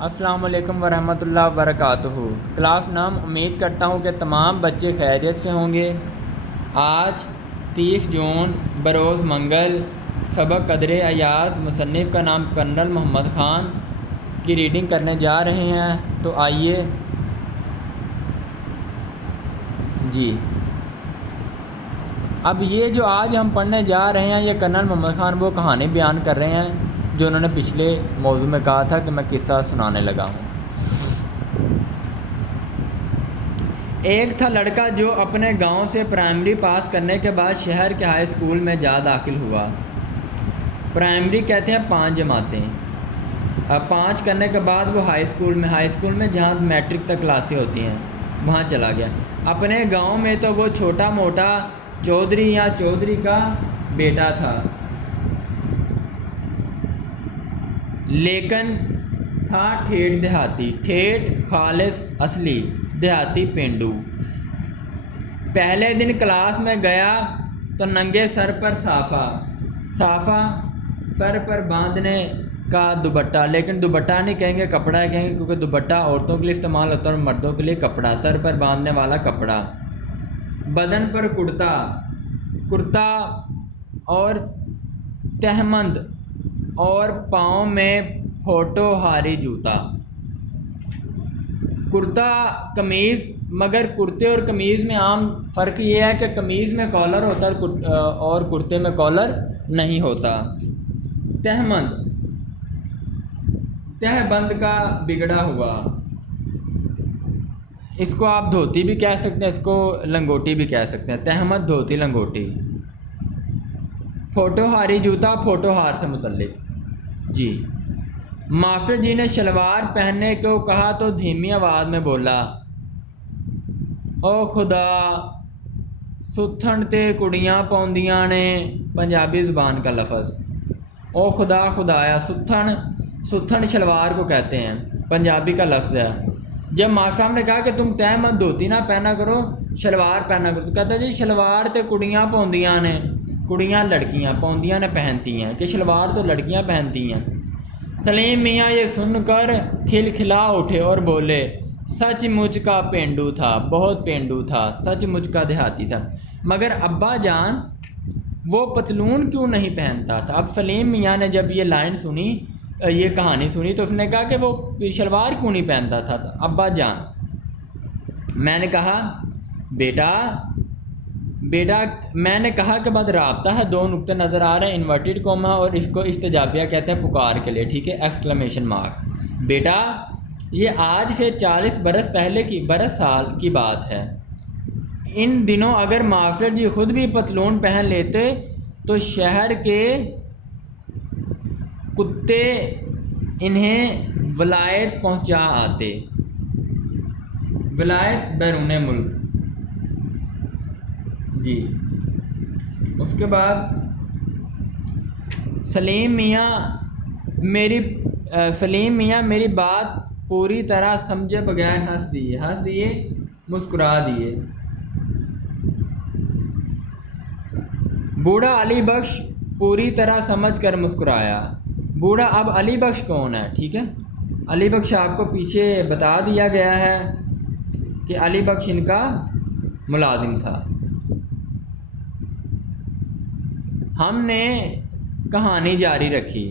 السلام علیکم ورحمۃ اللہ وبرکاتہ۔ کلاس نام امید کرتا ہوں کہ تمام بچے خیریت سے ہوں گے۔ آج 30 جون بروز منگل سبق قدر ایاز، مصنف کا نام کرنل محمد خان کی ریڈنگ کرنے جا رہے ہیں، تو آئیے جی اب یہ جو آج ہم پڑھنے جا رہے ہیں، یہ کرنل محمد خان وہ کہانی بیان کر رہے ہیں جو انہوں نے پچھلے موضوع میں کہا تھا کہ میں قصہ سنانے لگا ہوں۔ ایک تھا لڑکا جو اپنے گاؤں سے پرائمری پاس کرنے کے بعد شہر کے ہائی اسکول میں جا داخل ہوا۔ پرائمری کہتے ہیں 5 جماعتیں، اب 5 کرنے کے بعد وہ ہائی اسکول میں جہاں میٹرک تک کلاسیں ہوتی ہیں وہاں چلا گیا۔ اپنے گاؤں میں تو وہ چھوٹا موٹا چودھری یا چودھری کا بیٹا تھا، لیکن تھا ٹھیٹ دیہاتی، ٹھیٹ خالص اصلی دیہاتی پینڈو۔ پہلے دن کلاس میں گیا تو ننگے سر پر صافہ سر پر باندھنے کا دوپٹہ، لیکن دوپٹہ نہیں کہیں گے، کپڑا کہیں گے، کیونکہ دوپٹہ عورتوں کے لیے استعمال ہوتا ہے اور مردوں کے لیے کپڑا، سر پر باندھنے والا کپڑا۔ بدن پر کرتا اور تہمند، اور پاؤں میں پھوٹو ہاری جوتا۔ کرتا قمیض، مگر کرتے اور قمیض میں عام فرق یہ ہے کہ قمیض میں کالر ہوتا ہے اور کرتے میں کالر نہیں ہوتا۔ تہبند کا بگڑا ہوا، اس کو آپ دھوتی بھی کہہ سکتے ہیں، اس کو لنگوٹی بھی کہہ سکتے ہیں، تہمت دھوتی لنگوٹی۔ پھوٹو ہاری جوتا، پھوٹو ہار سے متعلق جی۔ ماسٹر جی نے شلوار پہننے کو کہا تو دھیمی آواز میں بولا، او خدا ستھن تے کڑیاں پوندیاں نے، پنجابی زبان کا لفظ۔ او خدا خدایا، ستھن شلوار کو کہتے ہیں، پنجابی کا لفظ ہے۔ جب ماسٹر صاحب نے کہا کہ تم تہمت دھوتی نہ پہنا کرو، شلوار پہنا کرو، تو کہتا جی شلوار تے کڑیاں پوندیاں نے، کڑیاں لڑکیاں، پوندیاں نے پہنتی ہیں، کہ شلوار تو لڑکیاں پہنتی ہیں۔ سلیم میاں یہ سن کر کھلکھلا اٹھے اور بولے، سچ مچ کا پینڈو تھا، بہت پینڈو تھا، سچ مچ کا دیہاتی تھا، مگر ابا جان وہ پتلون کیوں نہیں پہنتا تھا؟ اب سلیم میاں نے جب یہ لائن سنی، یہ کہانی سنی، تو اس نے کہا کہ وہ شلوار کیوں نہیں پہنتا تھا؟ ابا جان، میں نے کہا بیٹا میں نے کہا کہ بعد رابطہ ہے، 2 نقطے نظر آ رہے ہیں، انورٹڈ کوما، اور اس کو استجابیہ کہتے ہیں پکار کے لیے، ٹھیک ہے، ایکسکلیمیشن مارک۔ بیٹا یہ آج سے 40 برس پہلے کی سال کی بات ہے۔ ان دنوں اگر ماسٹر جی خود بھی پتلون پہن لیتے تو شہر کے کتے انہیں ولایت پہنچا آتے، ولایت بیرون ملک جی۔ اس کے بعد سلیم میاں میری بات پوری طرح سمجھے بغیر ہنس دیے، مسکرا دیے۔ بوڑھا علی بخش پوری طرح سمجھ کر مسکرایا۔ بوڑھا، اب علی بخش کون ہے؟ ٹھیک ہے، علی بخش آپ کو پیچھے بتا دیا گیا ہے کہ علی بخش ان کا ملازم تھا۔ ہم نے کہانی جاری رکھی۔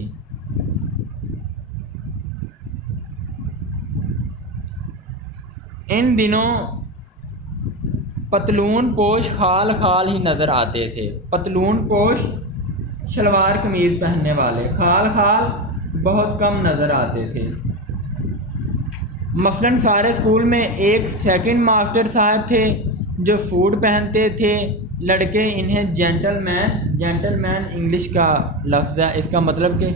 ان دنوں پتلون پوش خال ہی نظر آتے تھے۔ پتلون پوش شلوار قمیض پہننے والے، خال بہت کم نظر آتے تھے۔ مثلاً سارے اسکول میں ایک سیکنڈ ماسٹر صاحب تھے جو سوٹ پہنتے تھے، لڑکے انہیں جینٹل مین انگلش کا لفظ ہے، اس کا مطلب کہ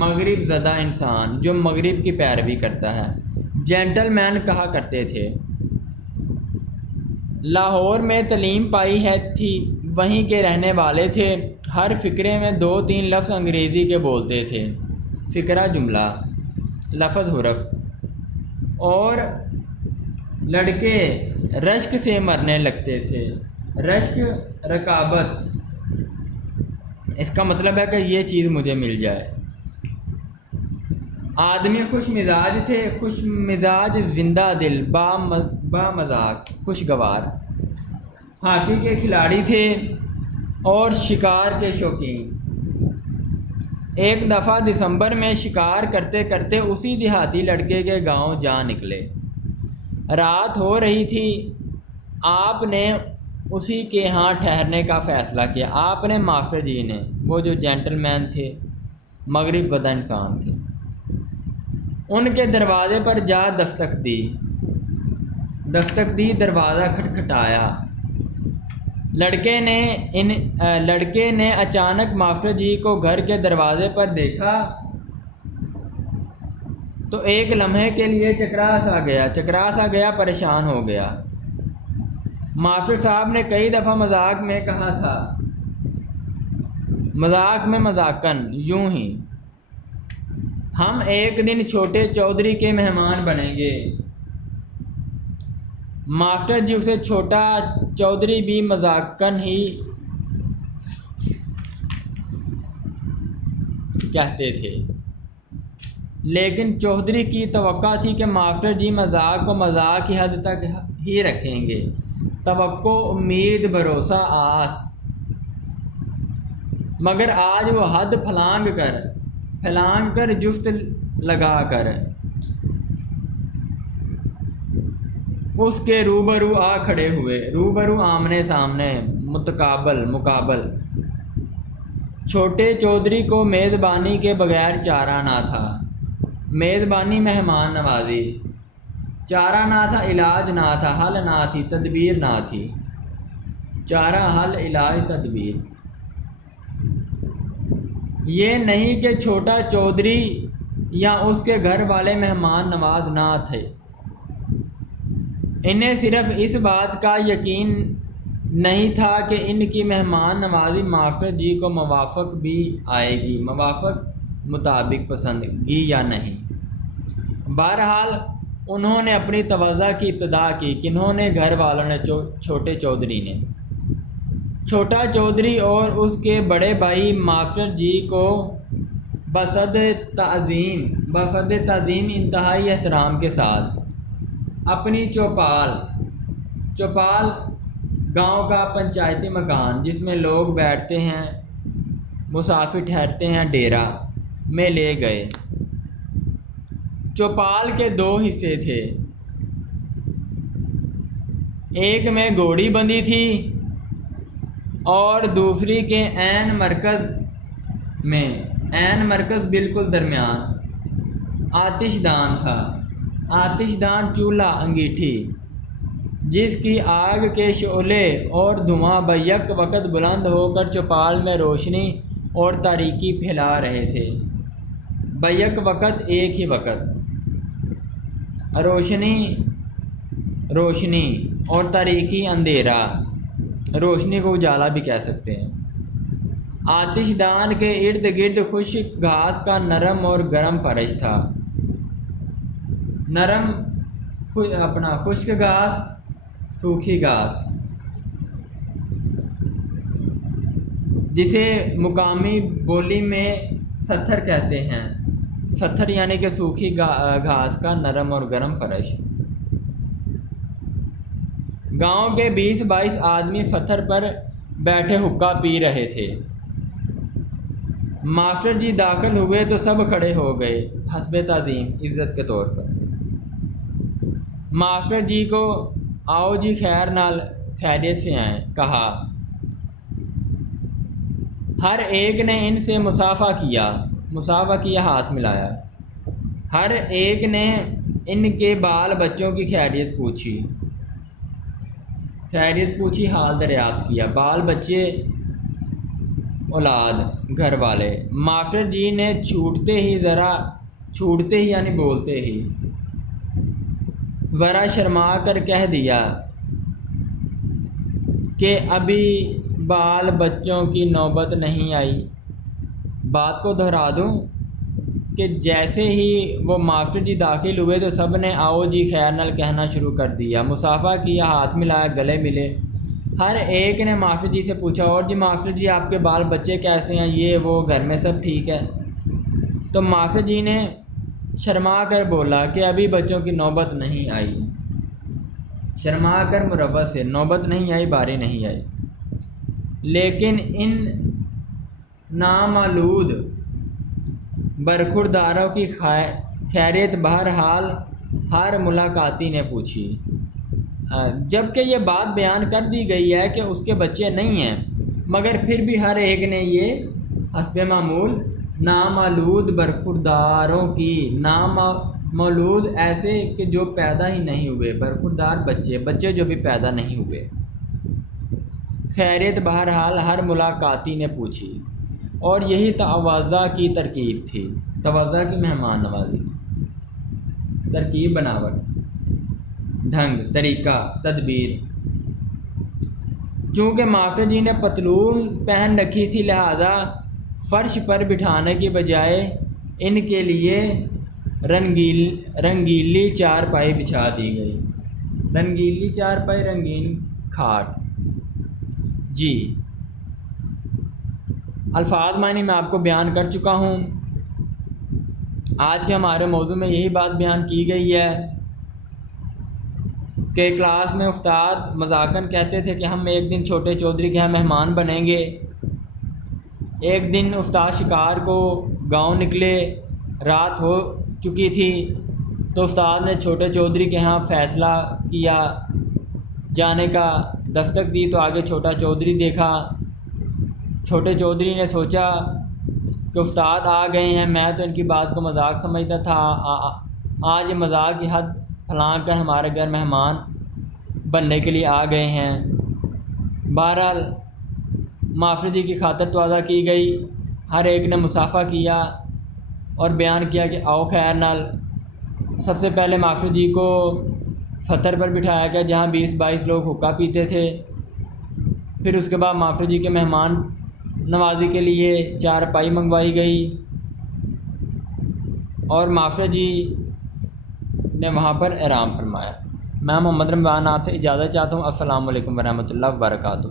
مغرب زدہ انسان جو مغرب کی پیروی کرتا ہے، جینٹل مین کہا کرتے تھے۔ لاہور میں تعلیم پائی تھی، وہیں کے رہنے والے تھے، ہر فقرے میں 2-3 لفظ انگریزی کے بولتے تھے، فقرہ جملہ، لفظ حرف، اور لڑکے رشک سے مرنے لگتے تھے۔ رشک رقابت، اس کا مطلب ہے کہ یہ چیز مجھے مل جائے۔ آدمی خوش مزاج تھے، خوش مزاج، زندہ دل، با مذاق، خوشگوار، ہاکی کے کھلاڑی تھے اور شکار کے شوقین۔ ایک دفعہ دسمبر میں شکار کرتے کرتے اسی دیہاتی لڑکے کے گاؤں جا نکلے۔ رات ہو رہی تھی۔ آپ نے اسی کے ہاں ٹھہرنے کا فیصلہ کیا۔ آپ نے، ماسٹر جی نے، وہ جو جینٹل مین تھے، مغرب وطن انسان تھے، ان کے دروازے پر جا دستک دی، دروازہ کھٹکھٹایا۔ لڑکے نے اچانک ماسٹر جی کو گھر کے دروازے پر دیکھا تو ایک لمحے کے لیے چکرا سا گیا، پریشان ہو گیا۔ ماسٹر صاحب نے کئی دفعہ مذاق میں کہا تھا، مذاقاً یوں ہی، ہم ایک دن چھوٹے چودھری کے مہمان بنیں گے۔ ماسٹر جی اسے چھوٹا چودھری بھی مذاقاً ہی کہتے تھے، لیکن چودھری کی توقع تھی کہ ماسٹر جی مذاق کو مذاق کی حد تک ہی رکھیں گے۔ توقع، امید، بھروسہ، آس، مگر آج وہ حد پھلانگ کر جفت لگا کر اس کے روبرو آ کھڑے ہوئے۔ روبرو، آمنے سامنے، مقابل۔ چھوٹے چودھری کو میزبانی کے بغیر چارہ نہ تھا۔ میزبانی، مہمان نوازی، چارہ نہ تھا، علاج نہ تھا، حل نہ تھی، تدبیر نہ تھی۔ چارہ، حل، علاج، تدبیر۔ یہ نہیں کہ چھوٹا چودھری یا اس کے گھر والے مہمان نواز نہ تھے، انہیں صرف اس بات کا یقین نہیں تھا کہ ان کی مہمان نوازی ماسٹر جی کو موافق بھی آئے گی، موافق مطابق پسندگی یا نہیں۔ بہرحال انہوں نے اپنی توضع کی ابتدا کی۔ کنہوں نے؟ گھر والوں نے، چھوٹے چودھری نے۔ چھوٹا چودھری اور اس کے بڑے بھائی ماسٹر جی کو بصد تعظیم، انتہائی احترام کے ساتھ اپنی چوپال گاؤں کا پنچایتی مکان جس میں لوگ بیٹھتے ہیں، مسافر ٹھہرتے ہیں، ڈیرا میں لے گئے۔ چوپال کے 2 حصے تھے، ایک میں گھوڑی بندھی تھی اور دوسری کے عین مرکز بالکل درمیان آتش دان تھا۔ آتش دان، چولہا، انگیٹھی، جس کی آگ کے شعلے اور دھواں بیک وقت بلند ہو کر چوپال میں روشنی اور تاریکی پھیلا رہے تھے۔ بیک وقت، ایک ہی وقت، روشنی اور تاریکی، اندھیرا، روشنی کو اجالا بھی کہہ سکتے ہیں۔ آتش دان کے ارد گرد خشک گھاس کا نرم اور گرم فرش تھا۔ خشک گھاس، سوکھی گھاس، جسے مقامی بولی میں ستھر کہتے ہیں۔ ستھر یعنی کہ سوکھی گھاس کا نرم اور گرم فرش۔ گاؤں کے 20-22 آدمی ستھر پر بیٹھے حقہ پی رہے تھے۔ ماسٹر جی داخل ہوئے تو سب کھڑے ہو گئے، حسب تعظیم، عزت کے طور پر۔ ماسٹر جی کو آؤ جی خیریت سے آئیں کہا۔ ہر ایک نے ان سے مصافحہ کیا، ہاتھ ملایا۔ ہر ایک نے ان کے بال بچوں کی خیریت پوچھی، حال دریافت کیا۔ بال بچے، اولاد، گھر والے۔ ماسٹر جی نے چھوٹتے ہی یعنی بولتے ہی ذرا شرما کر کہہ دیا کہ ابھی بال بچوں کی نوبت نہیں آئی۔ بات کو دہرا دوں کہ جیسے ہی وہ ماسٹر جی داخل ہوئے تو سب نے آؤ جی خیر نال کہنا شروع کر دیا، مصافحہ کیا، ہاتھ ملایا، گلے ملے۔ ہر ایک نے ماسٹر جی سے پوچھا، اور جی ماسٹر جی آپ کے بال بچے کیسے ہیں، یہ وہ، گھر میں سب ٹھیک ہے؟ تو ماسٹر جی نے شرما کر بولا کہ ابھی بچوں کی نوبت نہیں آئی۔ شرما کر مروت سے نوبت نہیں آئی، باری نہیں آئی۔ لیکن ان نامولود برخورداروں کی خیریت بہرحال ہر ملاقاتی نے پوچھی، جبکہ یہ بات بیان کر دی گئی ہے کہ اس کے بچے نہیں ہیں، مگر پھر بھی ہر ایک نے یہ حسب معمول نامولود برخورداروں کی، نامولود ایسے کہ جو پیدا ہی نہیں ہوئے، برخوردار بچے جو بھی پیدا نہیں ہوئے، خیریت بہرحال ہر ملاقاتی نے پوچھی۔ اور یہی تواضع کی ترکیب تھی، تواضع کی مہمان نوازی کی ترکیب، بناوٹ، ڈھنگ، طریقہ، تدبیر۔ چونکہ ماسٹر جی نے پتلون پہن رکھی تھی، لہذا فرش پر بٹھانے کی بجائے ان کے لیے رنگیلی چارپائی بچھا دی گئی۔ رنگیلی چارپائی، رنگین کھاٹ۔ جی، الفاظ معنی میں آپ کو بیان کر چکا ہوں۔ آج کے ہمارے موضوع میں یہی بات بیان کی گئی ہے کہ کلاس میں استاد مذاقاً کہتے تھے کہ ہم ایک دن چھوٹے چودھری کے یہاں مہمان بنیں گے۔ ایک دن استاد شکار کو گاؤں نکلے، رات ہو چکی تھی، تو استاد نے چھوٹے چودھری کے یہاں فیصلہ کیا جانے کا، دستک دی تو آگے چھوٹا چودھری دیکھا۔ چھوٹے چودھری نے سوچا کہ استاد آ گئے ہیں، میں تو ان کی بات کو مذاق سمجھتا تھا، آج یہ مذاق کی حد پھلانگ کر ہمارے گھر مہمان بننے کے لیے آ گئے ہیں۔ بہرحال ماسٹر جی کی خاطر تواضع کی گئی، ہر ایک نے مصافحہ کیا اور بیان کیا کہ آؤ خیر نال۔ سب سے پہلے ماسٹر جی کو سطر پر بٹھایا گیا جہاں 20-22 لوگ حقہ پیتے تھے۔ پھر اس کے بعد ماسٹر جی کے مہمان نوازی کے لیے چارپائی منگوائی گئی اور ماسٹر جی نے وہاں پر آرام فرمایا۔ میں محمد رمضان آپ سے اجازت چاہتا ہوں۔ السلام علیکم ورحمۃ اللہ وبرکاتہ۔